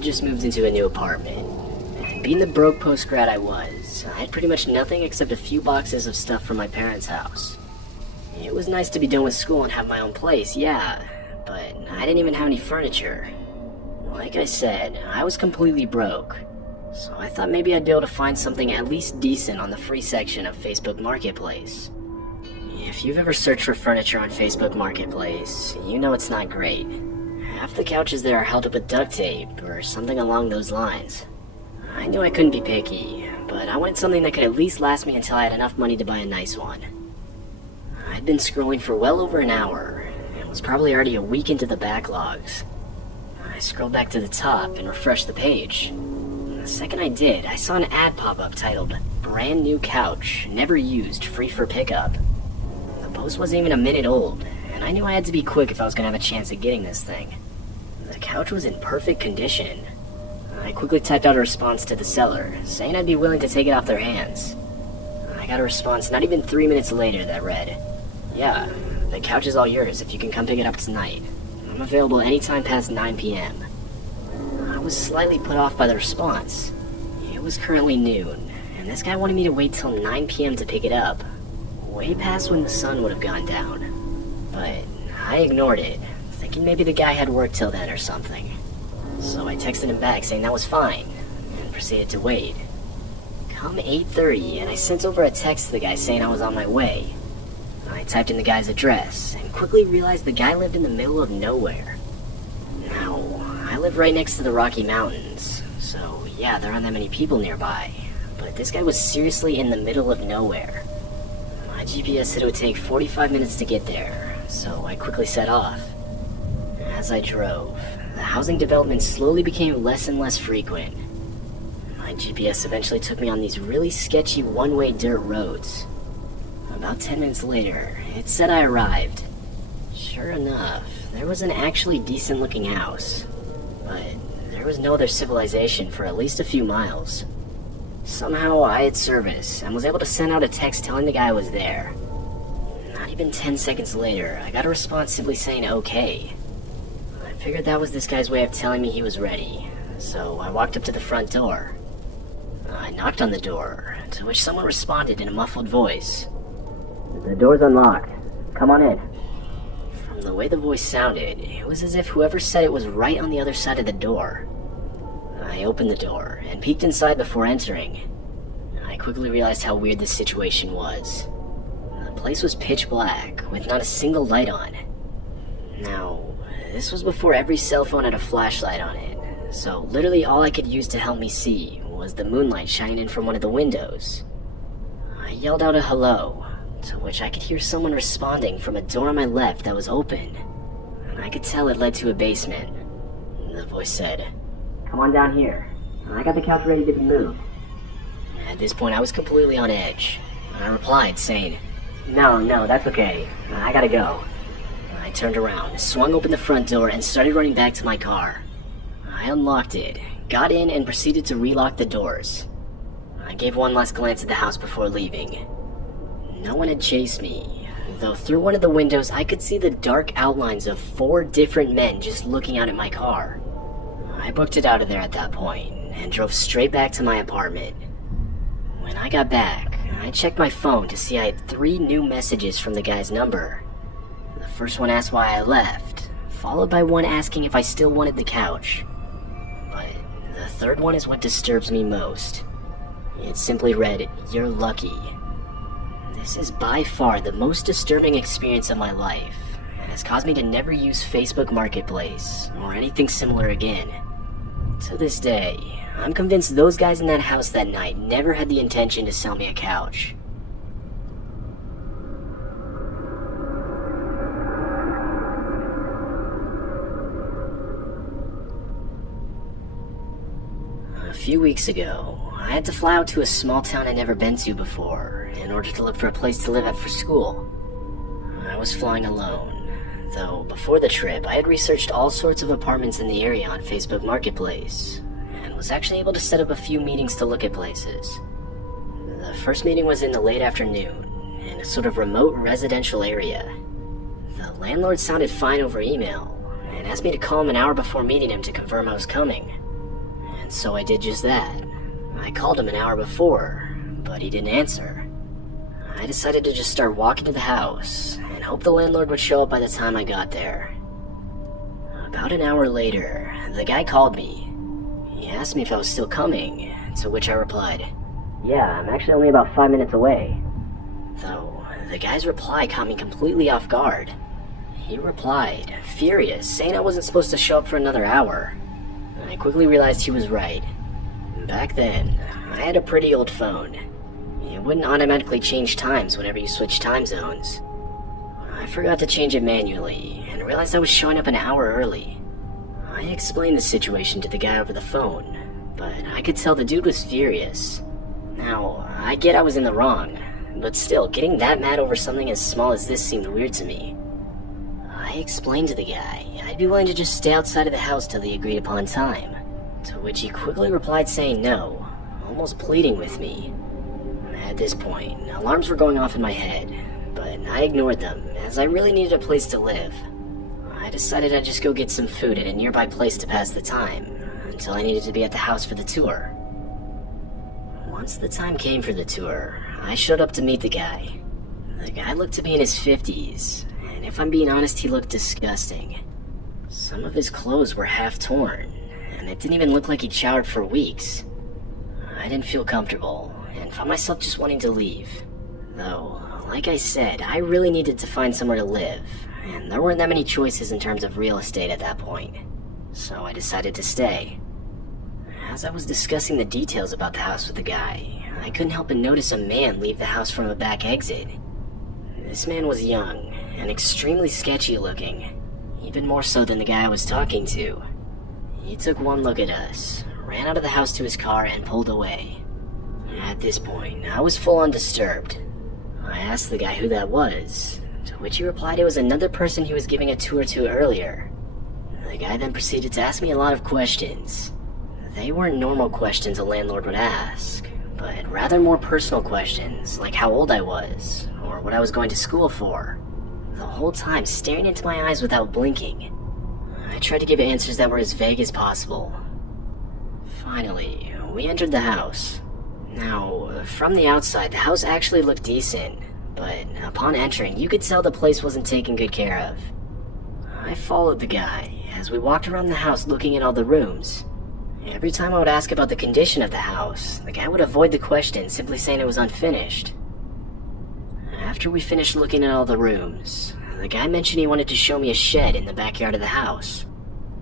had just moved into a new apartment. And being the broke post-grad I was, I had pretty much nothing except a few boxes of stuff from my parents' house. It was nice to be done with school and have my own place, yeah, but I didn't even have any furniture. Like I said, I was completely broke, so I thought maybe I'd be able to find something at least decent on the free section of Facebook Marketplace. If you've ever searched for furniture on Facebook Marketplace, you know it's not great. Half the couches there are held up with duct tape or something along those lines. I knew I couldn't be picky, but I wanted something that could at least last me until I had enough money to buy a nice one. I'd been scrolling for well over an hour, and was probably already a week into the backlogs. I scrolled back to the top and refreshed the page. The second I did, I saw an ad pop up titled, "Brand new couch, never used, free for pickup." The post wasn't even a minute old, and I knew I had to be quick if I was going to have a chance at getting this thing. The couch was in perfect condition. I quickly typed out a response to the seller, saying I'd be willing to take it off their hands. I got a response not even 3 minutes later that read, "Yeah, the couch is all yours if you can come pick it up tonight. I'm available anytime past 9 p.m. I was slightly put off by the response. It was currently noon, and this guy wanted me to wait till 9 p.m. to pick it up, way past when the sun would have gone down. But I ignored it, thinking maybe the guy had work till then or something. So I texted him back saying that was fine, and proceeded to wait. Come 8:30, and I sent over a text to the guy saying I was on my way. I typed in the guy's address, and quickly realized the guy lived in the middle of nowhere. Now, I live right next to the Rocky Mountains, so yeah, there aren't that many people nearby, but this guy was seriously in the middle of nowhere. My GPS said it would take 45 minutes to get there, so I quickly set off. As I drove, the housing development slowly became less and less frequent. My GPS eventually took me on these really sketchy one-way dirt roads. About 10 minutes later, it said I arrived. Sure enough, there was an actually decent-looking house, but there was no other civilization for at least a few miles. Somehow I had service and was able to send out a text telling the guy I was there. Not even 10 seconds later, I got a response simply saying okay. I figured that was this guy's way of telling me he was ready, so I walked up to the front door. I knocked on the door, to which someone responded in a muffled voice. "The door's unlocked. Come on in." From the way the voice sounded, it was as if whoever said it was right on the other side of the door. I opened the door and peeked inside before entering. I quickly realized how weird this situation was. The place was pitch black, with not a single light on. Now, this was before every cell phone had a flashlight on it, so literally all I could use to help me see was the moonlight shining in from one of the windows. I yelled out a hello, to which I could hear someone responding from a door on my left that was open, and I could tell it led to a basement. The voice said, "Come on down here. I got the couch ready to be moved." At this point, I was completely on edge. I replied, saying, No, that's okay. I gotta go." I turned around, swung open the front door, and started running back to my car. I unlocked it, got in, and proceeded to relock the doors. I gave one last glance at the house before leaving. No one had chased me, though through one of the windows I could see the dark outlines of 4 different men just looking out at my car. I booked it out of there at that point, and drove straight back to my apartment. When I got back, I checked my phone to see I had 3 new messages from the guy's number. The first one asked why I left, followed by one asking if I still wanted the couch. But the third one is what disturbs me most. It simply read, "You're lucky." This is by far the most disturbing experience of my life, and has caused me to never use Facebook Marketplace, or anything similar again. To this day, I'm convinced those guys in that house that night never had the intention to sell me a couch. A few weeks ago, I had to fly out to a small town I'd never been to before in order to look for a place to live at for school. I was flying alone, though before the trip I had researched all sorts of apartments in the area on Facebook Marketplace, and was actually able to set up a few meetings to look at places. The first meeting was in the late afternoon, in a sort of remote residential area. The landlord sounded fine over email, and asked me to call him an hour before meeting him to confirm I was coming. and so I did just that. I called him an hour before, but he didn't answer. I decided to just start walking to the house and hope the landlord would show up by the time I got there. About an hour later, the guy called me. He asked me if I was still coming, to which I replied, "Yeah, I'm actually only about 5 minutes away." Though, the guy's reply caught me completely off guard. He replied, furious, saying I wasn't supposed to show up for another hour. I quickly realized he was right. Back then, I had a pretty old phone. It wouldn't automatically change times whenever you switch time zones. I forgot to change it manually, and realized I was showing up an hour early. I explained the situation to the guy over the phone, but I could tell the dude was furious. Now, I get I was in the wrong, but still, getting that mad over something as small as this seemed weird to me. I explained to the guy I'd be willing to just stay outside of the house till the agreed upon time, to which he quickly replied saying no, almost pleading with me. At this point, alarms were going off in my head, but I ignored them as I really needed a place to live. I decided I'd just go get some food at a nearby place to pass the time, until I needed to be at the house for the tour. Once the time came for the tour, I showed up to meet the guy. The guy looked to be in his 50s, and if I'm being honest, he looked disgusting. Some of his clothes were half torn, and it didn't even look like he'd showered for weeks. I didn't feel comfortable, and found myself just wanting to leave. Though, like I said, I really needed to find somewhere to live, and there weren't that many choices in terms of real estate at that point. So I decided to stay. As I was discussing the details about the house with the guy, I couldn't help but notice a man leave the house from a back exit. This man was young, and extremely sketchy looking, even more so than the guy I was talking to. He took one look at us, ran out of the house to his car, and pulled away. At this point, I was full on disturbed. I asked the guy who that was, to which he replied it was another person he was giving a tour to earlier. The guy then proceeded to ask me a lot of questions. They weren't normal questions a landlord would ask, but rather more personal questions, like how old I was, or what I was going to school for. The whole time staring into my eyes without blinking. I tried to give answers that were as vague as possible. Finally, we entered the house. Now, from the outside, the house actually looked decent, but upon entering, you could tell the place wasn't taken good care of. I followed the guy as we walked around the house looking at all the rooms. Every time I would ask about the condition of the house, the guy would avoid the question, simply saying it was unfinished. After we finished looking at all the rooms, the guy mentioned he wanted to show me a shed in the backyard of the house.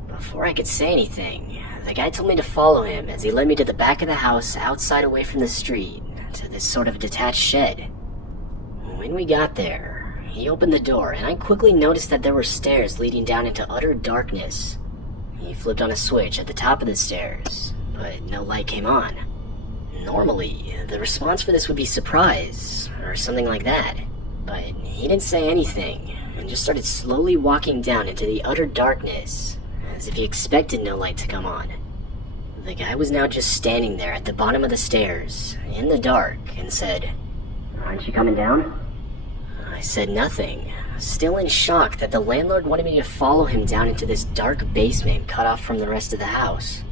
Before I could say anything, the guy told me to follow him as he led me to the back of the house outside away from the street, to this sort of detached shed. When we got there, he opened the door and I quickly noticed that there were stairs leading down into utter darkness. He flipped on a switch at the top of the stairs, but no light came on. Normally, the response for this would be surprise, or something like that, but he didn't say anything, and just started slowly walking down into the utter darkness, as if he expected no light to come on. The guy was now just standing there at the bottom of the stairs, in the dark, and said, "Aren't you coming down?" I said nothing, still in shock that the landlord wanted me to follow him down into this dark basement cut off from the rest of the house.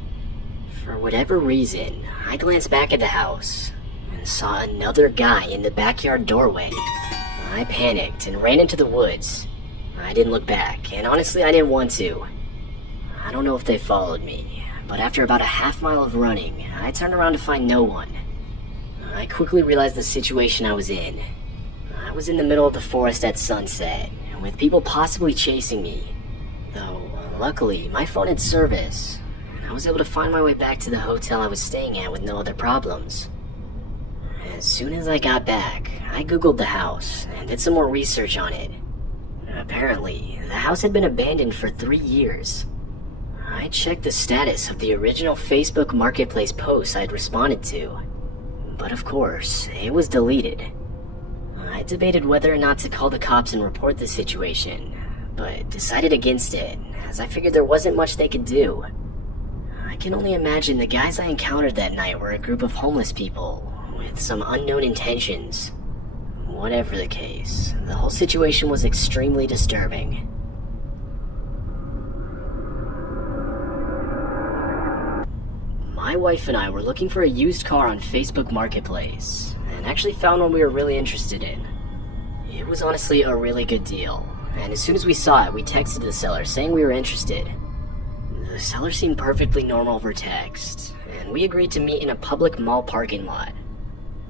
For whatever reason, I glanced back at the house and saw another guy in the backyard doorway. I panicked and ran into the woods. I didn't look back, and honestly I didn't want to. I don't know if they followed me, but after about a half mile of running, I turned around to find no one. I quickly realized the situation I was in. I was in the middle of the forest at sunset, with people possibly chasing me. Though, luckily, my phone had service, and I was able to find my way back to the hotel I was staying at with no other problems. As soon as I got back, I googled the house and did some more research on it. Apparently, the house had been abandoned for 3 years. I checked the status of the original Facebook Marketplace post I'd responded to, but of course, it was deleted. I debated whether or not to call the cops and report the situation, but decided against it, as I figured there wasn't much they could do. I can only imagine the guys I encountered that night were a group of homeless people, with some unknown intentions. Whatever the case, the whole situation was extremely disturbing. My wife and I were looking for a used car on Facebook Marketplace, and actually found one we were really interested in. It was honestly a really good deal, and as soon as we saw it, we texted the seller saying we were interested. The seller seemed perfectly normal over text, and we agreed to meet in a public mall parking lot.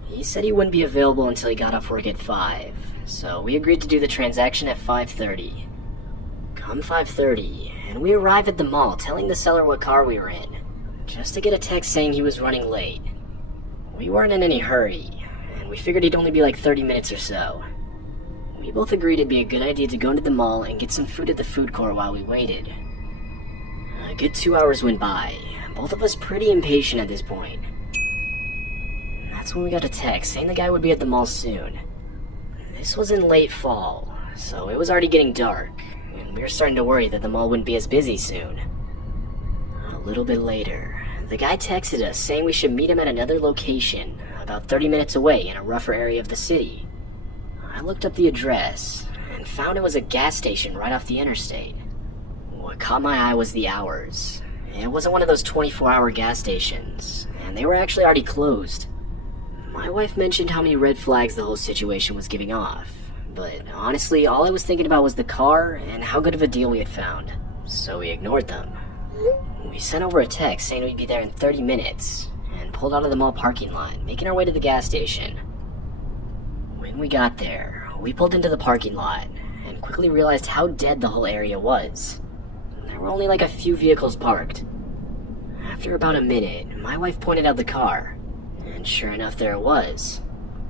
He said he wouldn't be available until he got off work at 5, so we agreed to do the transaction at 5:30. Come 5:30, and we arrive at the mall telling the seller what car we were in, just to get a text saying he was running late. We weren't in any hurry, and we figured he'd only be like 30 minutes or so. We both agreed it'd be a good idea to go into the mall and get some food at the food court while we waited. A good 2 hours went by, both of us pretty impatient at this point. That's when we got a text saying the guy would be at the mall soon. This was in late fall, so it was already getting dark, and we were starting to worry that the mall wouldn't be as busy soon. A little bit later, the guy texted us saying we should meet him at another location, about 30 minutes away in a rougher area of the city. I looked up the address, and found it was a gas station right off the interstate. What caught my eye was the hours. It wasn't one of those 24-hour gas stations, and they were actually already closed. My wife mentioned how many red flags the whole situation was giving off, but honestly, all I was thinking about was the car and how good of a deal we had found, so we ignored them. We sent over a text saying we'd be there in 30 minutes, and pulled out of the mall parking lot, making our way to the gas station. When we got there, we pulled into the parking lot, and quickly realized how dead the whole area was. There were only like a few vehicles parked. After about a minute, my wife pointed out the car, and sure enough there it was.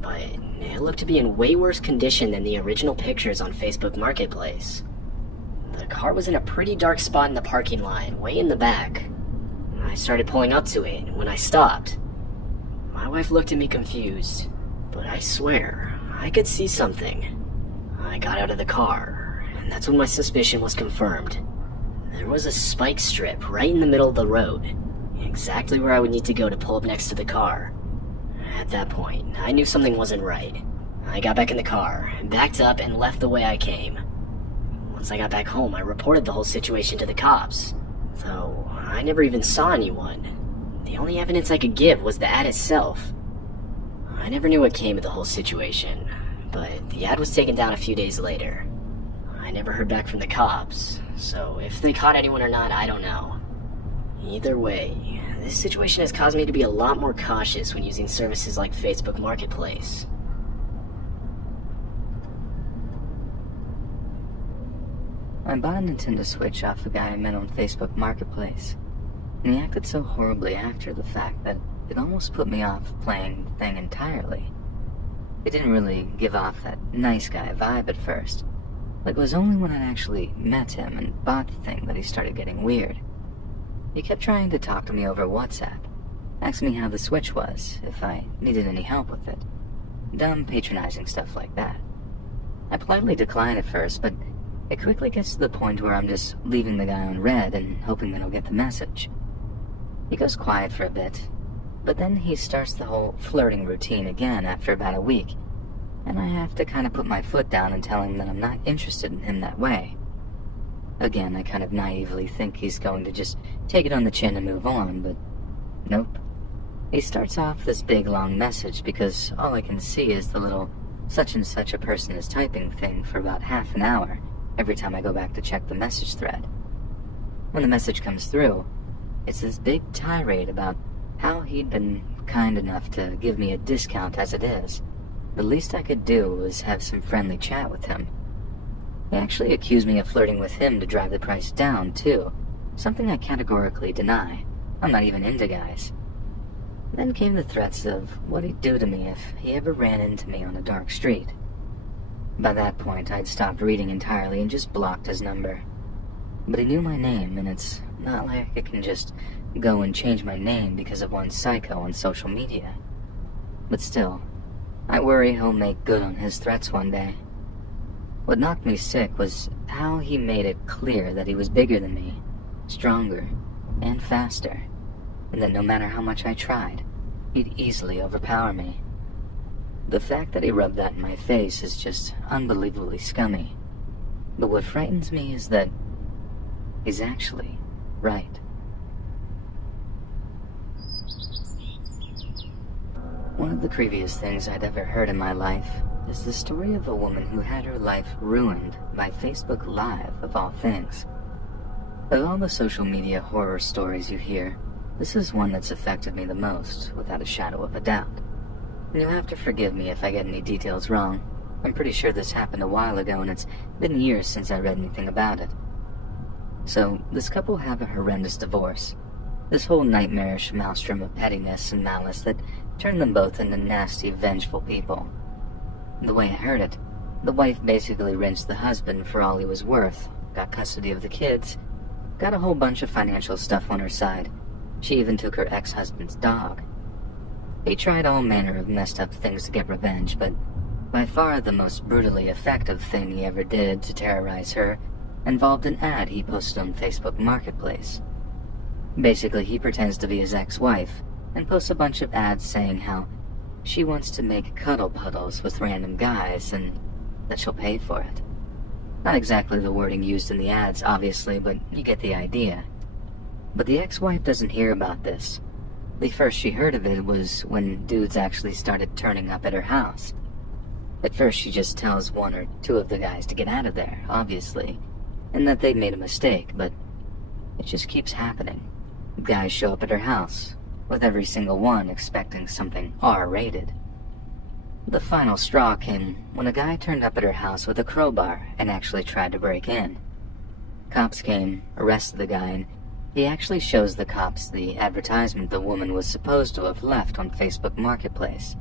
But it looked to be in way worse condition than the original pictures on Facebook Marketplace. The car was in a pretty dark spot in the parking lot, way in the back. I started pulling up to it when I stopped. My wife looked at me confused, but I swear, I could see something. I got out of the car, and that's when my suspicion was confirmed. There was a spike strip right in the middle of the road, exactly where I would need to go to pull up next to the car. At that point, I knew something wasn't right. I got back in the car, backed up, and left the way I came. Once I got back home, I reported the whole situation to the cops, though I never even saw anyone. The only evidence I could give was the ad itself. I never knew what came of the whole situation, but the ad was taken down a few days later. I never heard back from the cops, so if they caught anyone or not, I don't know. Either way, this situation has caused me to be a lot more cautious when using services like Facebook Marketplace. I bought a Nintendo Switch off a guy I met on Facebook Marketplace, and he acted so horribly after the fact that it almost put me off playing the thing entirely. It didn't really give off that nice guy vibe at first. Like it was only when I actually met him and bought the thing that he started getting weird. He kept trying to talk to me over WhatsApp, asked me how the Switch was, if I needed any help with it. Dumb, patronizing stuff like that. I politely declined at first, but it quickly gets to the point where I'm just leaving the guy on red and hoping that he'll get the message. He goes quiet for a bit, but then he starts the whole flirting routine again after about a week, and I have to kind of put my foot down and tell him that I'm not interested in him that way. Again, I kind of naively think he's going to just take it on the chin and move on, but nope. He starts off this big long message because all I can see is the little such and such a person is typing thing for about half an hour every time I go back to check the message thread. When the message comes through, it's this big tirade about how he'd been kind enough to give me a discount as it is. The least I could do was have some friendly chat with him. He actually accused me of flirting with him to drive the price down, too, something I categorically deny. I'm not even into guys. Then came the threats of what he'd do to me if he ever ran into me on a dark street. By that point, I'd stopped reading entirely and just blocked his number. But he knew my name, and it's not like I can just go and change my name because of one psycho on social media. But still, I worry he'll make good on his threats one day. What knocked me sick was how he made it clear that he was bigger than me, stronger, and faster, and that no matter how much I tried, he'd easily overpower me. The fact that he rubbed that in my face is just unbelievably scummy. But what frightens me is that he's actually right. One of the creepiest things I'd ever heard in my life is the story of a woman who had her life ruined by Facebook Live, of all things. Of all the social media horror stories you hear, this is one that's affected me the most, without a shadow of a doubt. And you'll have to forgive me if I get any details wrong. I'm pretty sure this happened a while ago, and it's been years since I read anything about it. So, this couple have a horrendous divorce. This whole nightmarish maelstrom of pettiness and malice that turned them both into nasty, vengeful people. The way I heard it, the wife basically rinsed the husband for all he was worth, got custody of the kids, got a whole bunch of financial stuff on her side. She even took her ex-husband's dog. He tried all manner of messed up things to get revenge, but by far the most brutally effective thing he ever did to terrorize her involved an ad he posted on Facebook Marketplace. Basically, he pretends to be his ex-wife and posts a bunch of ads saying how she wants to make cuddle puddles with random guys and that she'll pay for it. Not exactly the wording used in the ads, obviously, but you get the idea. But the ex-wife doesn't hear about this. The first she heard of it was when dudes actually started turning up at her house. At first she just tells one or two of the guys to get out of there, obviously, and that they'd made a mistake, but it just keeps happening. Guys show up at her house, with every single one expecting something R-rated. The final straw came when a guy turned up at her house with a crowbar and actually tried to break in. Cops came, arrested the guy, and he actually shows the cops the advertisement the woman was supposed to have left on Facebook Marketplace.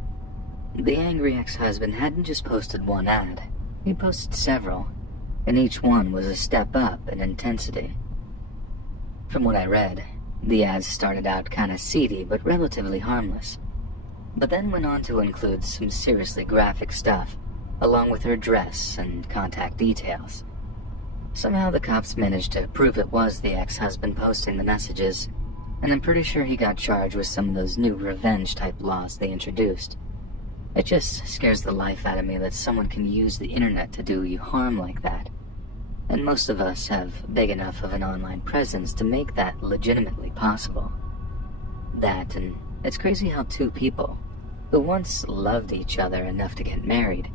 The angry ex-husband hadn't just posted one ad, he posted several, and each one was a step up in intensity. From what I read, the ads started out kinda seedy but relatively harmless, but then went on to include some seriously graphic stuff, along with her dress and contact details. Somehow the cops managed to prove it was the ex-husband posting the messages, and I'm pretty sure he got charged with some of those new revenge-type laws they introduced. It just scares the life out of me that someone can use the internet to do you harm like that. And most of us have big enough of an online presence to make that legitimately possible. That, and it's crazy how two people, who once loved each other enough to get married,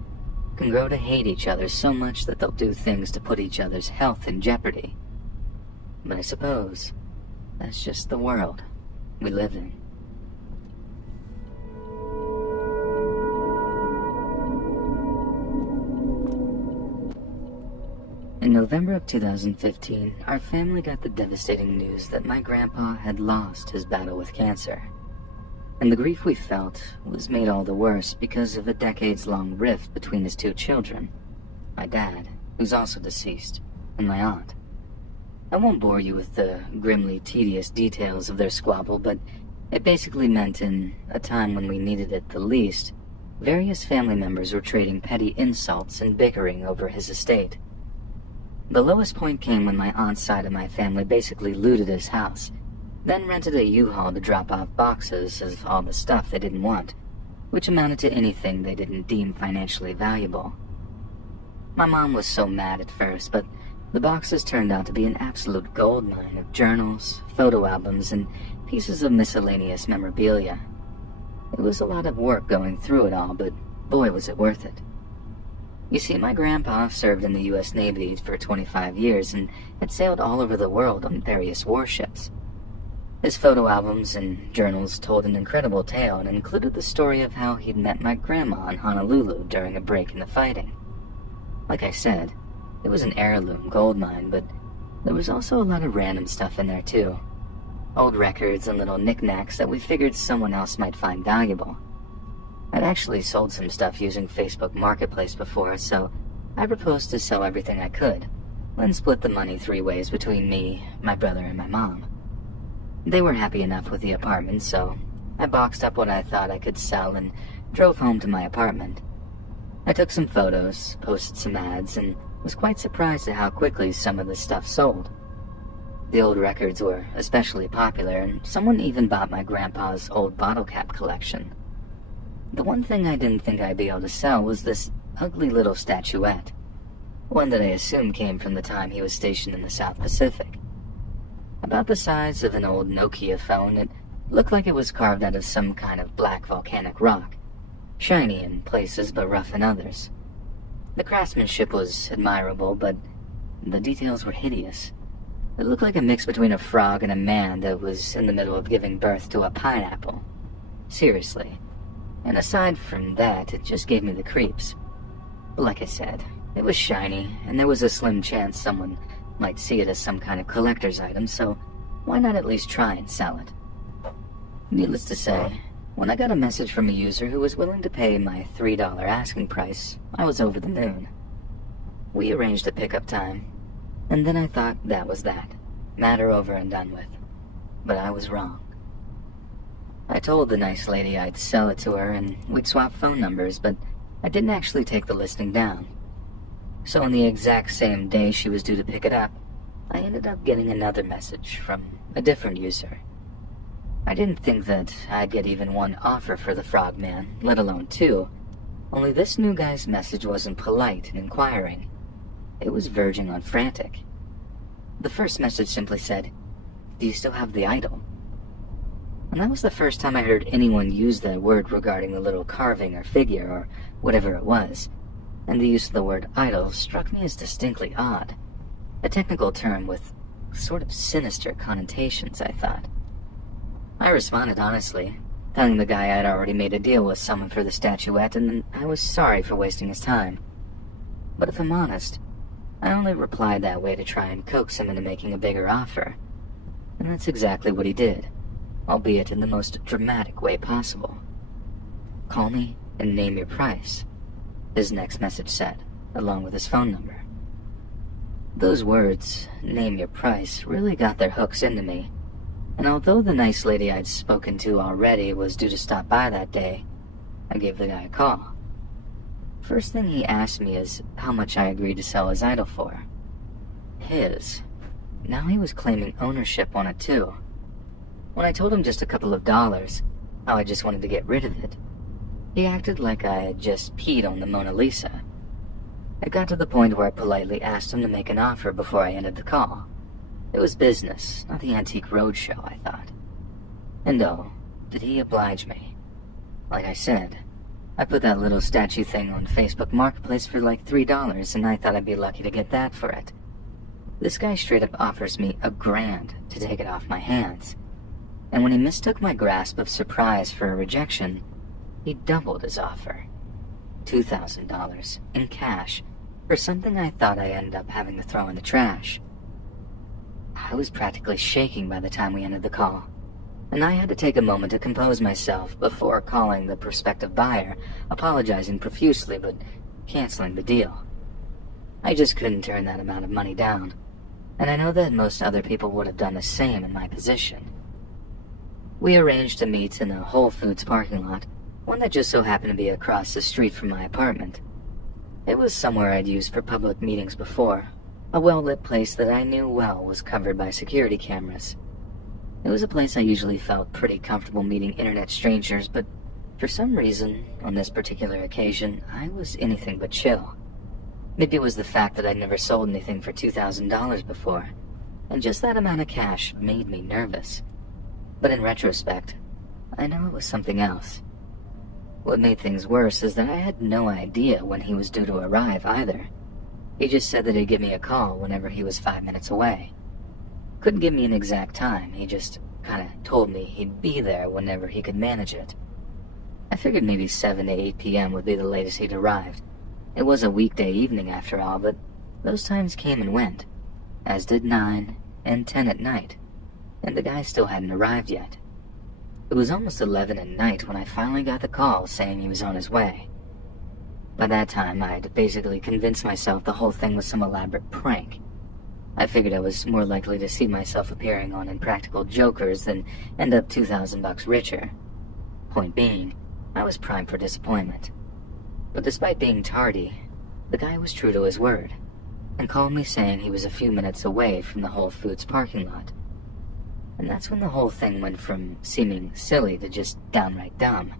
can grow to hate each other so much that they'll do things to put each other's health in jeopardy. But I suppose that's just the world we live in. In November of 2015, our family got the devastating news that my grandpa had lost his battle with cancer. And the grief we felt was made all the worse because of a decades-long rift between his two children, my dad, who's also deceased, and my aunt. I won't bore you with the grimly tedious details of their squabble, but it basically meant in a time when we needed it the least, various family members were trading petty insults and bickering over his estate. The lowest point came when my aunt's side of my family basically looted his house, then rented a U-Haul to drop off boxes of all the stuff they didn't want, which amounted to anything they didn't deem financially valuable. My mom was so mad at first, but the boxes turned out to be an absolute goldmine of journals, photo albums, and pieces of miscellaneous memorabilia. It was a lot of work going through it all, but boy was it worth it. You see, my grandpa served in the U.S. Navy for 25 years and had sailed all over the world on various warships. His photo albums and journals told an incredible tale and included the story of how he'd met my grandma in Honolulu during a break in the fighting. Like I said, it was an heirloom goldmine, but there was also a lot of random stuff in there too. Old records and little knickknacks that we figured someone else might find valuable. I'd actually sold some stuff using Facebook Marketplace before, so I proposed to sell everything I could, then split the money 3 ways between me, my brother, and my mom. They were happy enough with the apartment, so I boxed up what I thought I could sell and drove home to my apartment. I took some photos, posted some ads, and was quite surprised at how quickly some of the stuff sold. The old records were especially popular, and someone even bought my grandpa's old bottle cap collection. The one thing I didn't think I'd be able to sell was this ugly little statuette, one that I assumed came from the time he was stationed in the South Pacific. About the size of an old Nokia phone, it Looked like it was carved out of some kind of black volcanic rock, shiny in places but rough in others. The craftsmanship was admirable, but the details were hideous. It looked like a mix between a frog and a man that was in the middle of giving birth to a pineapple. Seriously. And aside from that, it just gave me the creeps. But like I said, it was shiny, and there was a slim chance someone might see it as some kind of collector's item, so why not at least try and sell it? Needless to say, when I got a message from a user who was willing to pay my $3 asking price, I was over the moon. We arranged a pickup time, and then I thought that was that. Matter over and done with. But I was wrong. I told the nice lady I'd sell it to her and we'd swap phone numbers, but I didn't actually take the listing down. So on the exact same day she was due to pick it up, I ended up getting another message from a different user. I didn't think that I'd get even one offer for the Frogman, let alone two, only this new guy's message wasn't polite and inquiring. It was verging on frantic. The first message simply said, "Do you still have the idol?" And that was the first time I heard anyone use that word regarding the little carving or figure or whatever it was, and the use of the word idol struck me as distinctly odd. A technical term with sort of sinister connotations, I thought. I responded honestly, telling the guy I'd already made a deal with someone for the statuette and I was sorry for wasting his time. But if I'm honest, I only replied that way to try and coax him into making a bigger offer. And that's exactly what he did, albeit in the most dramatic way possible. "Call me and name your price," his next message said, along with his phone number. Those words, "name your price," really got their hooks into me, and although the nice lady I'd spoken to already was due to stop by that day, I gave the guy a call. First thing he asked me is how much I agreed to sell his idol for. His. Now he was claiming ownership on it too. When I told him just a couple of dollars, how I just wanted to get rid of it, he acted like I had just peed on the Mona Lisa. It got to the point where I politely asked him to make an offer before I ended the call. It was business, not the Antique Roadshow, I thought. And oh, did he oblige me. Like I said, I put that little statue thing on Facebook Marketplace for like $3, and I thought I'd be lucky to get that for it. This guy straight up offers me $1,000 to take it off my hands. And when he mistook my grasp of surprise for a rejection, he doubled his offer. $2,000 in cash for something I thought I ended up having to throw in the trash. I was practically shaking by the time we ended the call, and I had to take a moment to compose myself before calling the prospective buyer, apologizing profusely but canceling the deal. I just couldn't turn that amount of money down, and I know that most other people would have done the same in my position. We arranged to meet in a Whole Foods parking lot, one that just so happened to be across the street from my apartment. It was somewhere I'd used for public meetings before, a well-lit place that I knew well was covered by security cameras. It was a place I usually felt pretty comfortable meeting internet strangers, but for some reason, on this particular occasion, I was anything but chill. Maybe it was the fact that I'd never sold anything for $2,000 before, and just that amount of cash made me nervous. But in retrospect, I know it was something else. What made things worse is that I had no idea when he was due to arrive either. He just said that he'd give me a call whenever he was 5 minutes away. Couldn't give me an exact time, he just kinda told me he'd be there whenever he could manage it. I figured maybe 7 to 8 p.m. would be the latest he'd arrived. It was a weekday evening after all, but those times came and went, as did 9 and 10 at night, and the guy still hadn't arrived yet. It was almost 11 at night when I finally got the call saying he was on his way. By that time, I'd basically convinced myself the whole thing was some elaborate prank. I figured I was more likely to see myself appearing on Impractical Jokers than end up $2,000 richer. Point being, I was primed for disappointment. But despite being tardy, the guy was true to his word, and called me saying he was a few minutes away from the Whole Foods parking lot. And that's when the whole thing went from seeming silly to just downright dumb.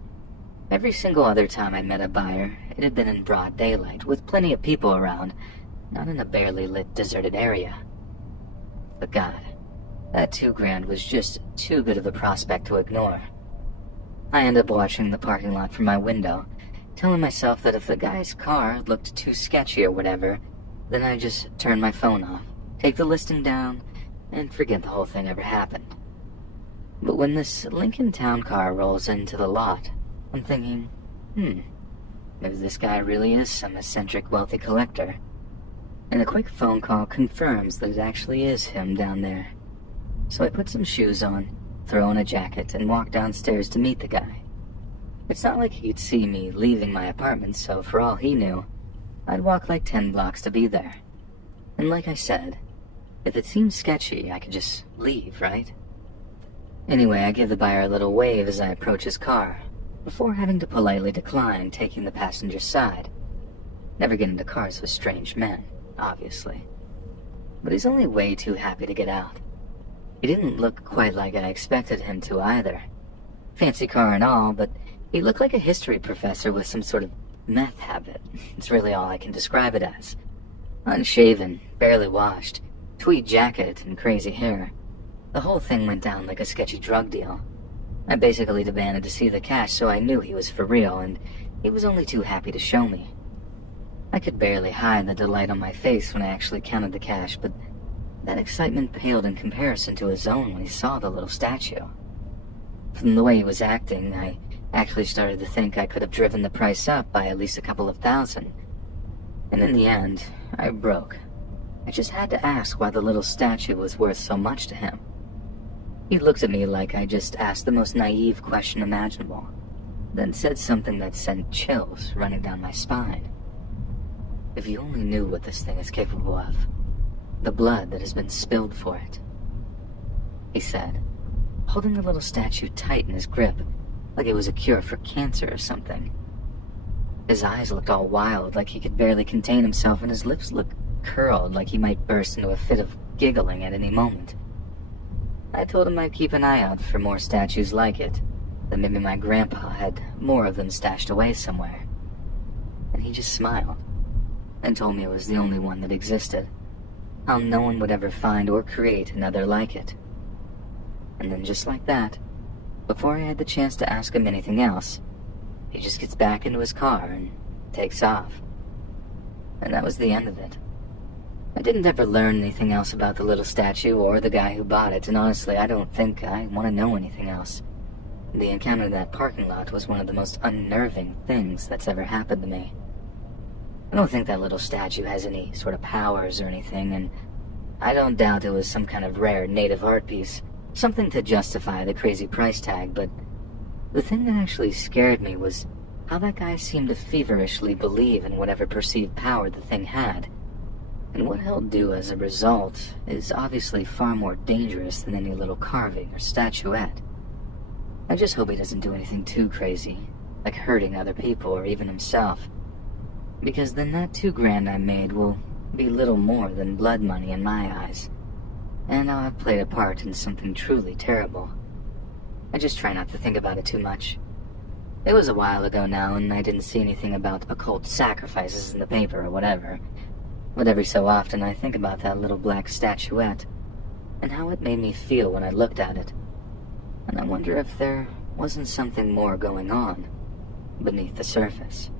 Every single other time I met a buyer, it had been in broad daylight, with plenty of people around, not in a barely lit, deserted area. But God, That $2,000 was just too good of a prospect to ignore. I ended up watching the parking lot from my window, telling myself that if the guy's car looked too sketchy or whatever, then I'd just turn my phone off, take the listing down, and forget the whole thing ever happened. But when this Lincoln Town Car rolls into the lot, I'm thinking, maybe this guy really is some eccentric wealthy collector. And a quick phone call confirms that it actually is him down there. So I put some shoes on, throw on a jacket, and walk downstairs to meet the guy. It's not like he'd see me leaving my apartment, so for all he knew, I'd walk like 10 blocks to be there. And like I said, if it seemed sketchy, I could just leave, right? Anyway, I give the buyer a little wave as I approach his car, before having to politely decline taking the passenger's side. Never get into cars with strange men, obviously. But he's only way too happy to get out. He didn't look quite like I expected him to either. Fancy car and all, but he looked like a history professor with some sort of meth habit. It's really all I can describe it as. Unshaven, barely washed, tweed jacket, and crazy hair. The whole thing went down like a sketchy drug deal. I basically demanded to see the cash, so I knew he was for real, and he was only too happy to show me. I could barely hide the delight on my face when I actually counted the cash, but that excitement paled in comparison to his own when he saw the little statue. From the way he was acting, I actually started to think I could have driven the price up by at least a couple of thousand. And in the end, I broke. I just had to ask why the little statue was worth so much to him. He looked at me like I just asked the most naive question imaginable, then said something that sent chills running down my spine. If you only knew what this thing is capable of, the blood that has been spilled for it, he said, holding the little statue tight in his grip, like it was a cure for cancer or something. His eyes looked all wild, like he could barely contain himself, and his lips looked curled like he might burst into a fit of giggling at any moment. I told him I'd keep an eye out for more statues like it, that maybe my grandpa had more of them stashed away somewhere. And he just smiled, and told me it was the only one that existed, how no one would ever find or create another like it. And then just like that, before I had the chance to ask him anything else, he just gets back into his car and takes off. And that was the end of it. I didn't ever learn anything else about the little statue or the guy who bought it, and honestly, I don't think I want to know anything else. The encounter in that parking lot was one of the most unnerving things that's ever happened to me. I don't think that little statue has any sort of powers or anything, and I don't doubt it was some kind of rare native art piece, something to justify the crazy price tag, but the thing that actually scared me was how that guy seemed to feverishly believe in whatever perceived power the thing had. And what he'll do as a result is obviously far more dangerous than any little carving or statuette. I just hope he doesn't do anything too crazy, like hurting other people or even himself, because then that $2,000 I made will be little more than blood money in my eyes, and I'll have played a part in something truly terrible. I just try not to think about it too much. It was a while ago now, and I didn't see anything about occult sacrifices in the paper or whatever. But every so often I think about that little black statuette, and how it made me feel when I looked at it. And I wonder if there wasn't something more going on beneath the surface.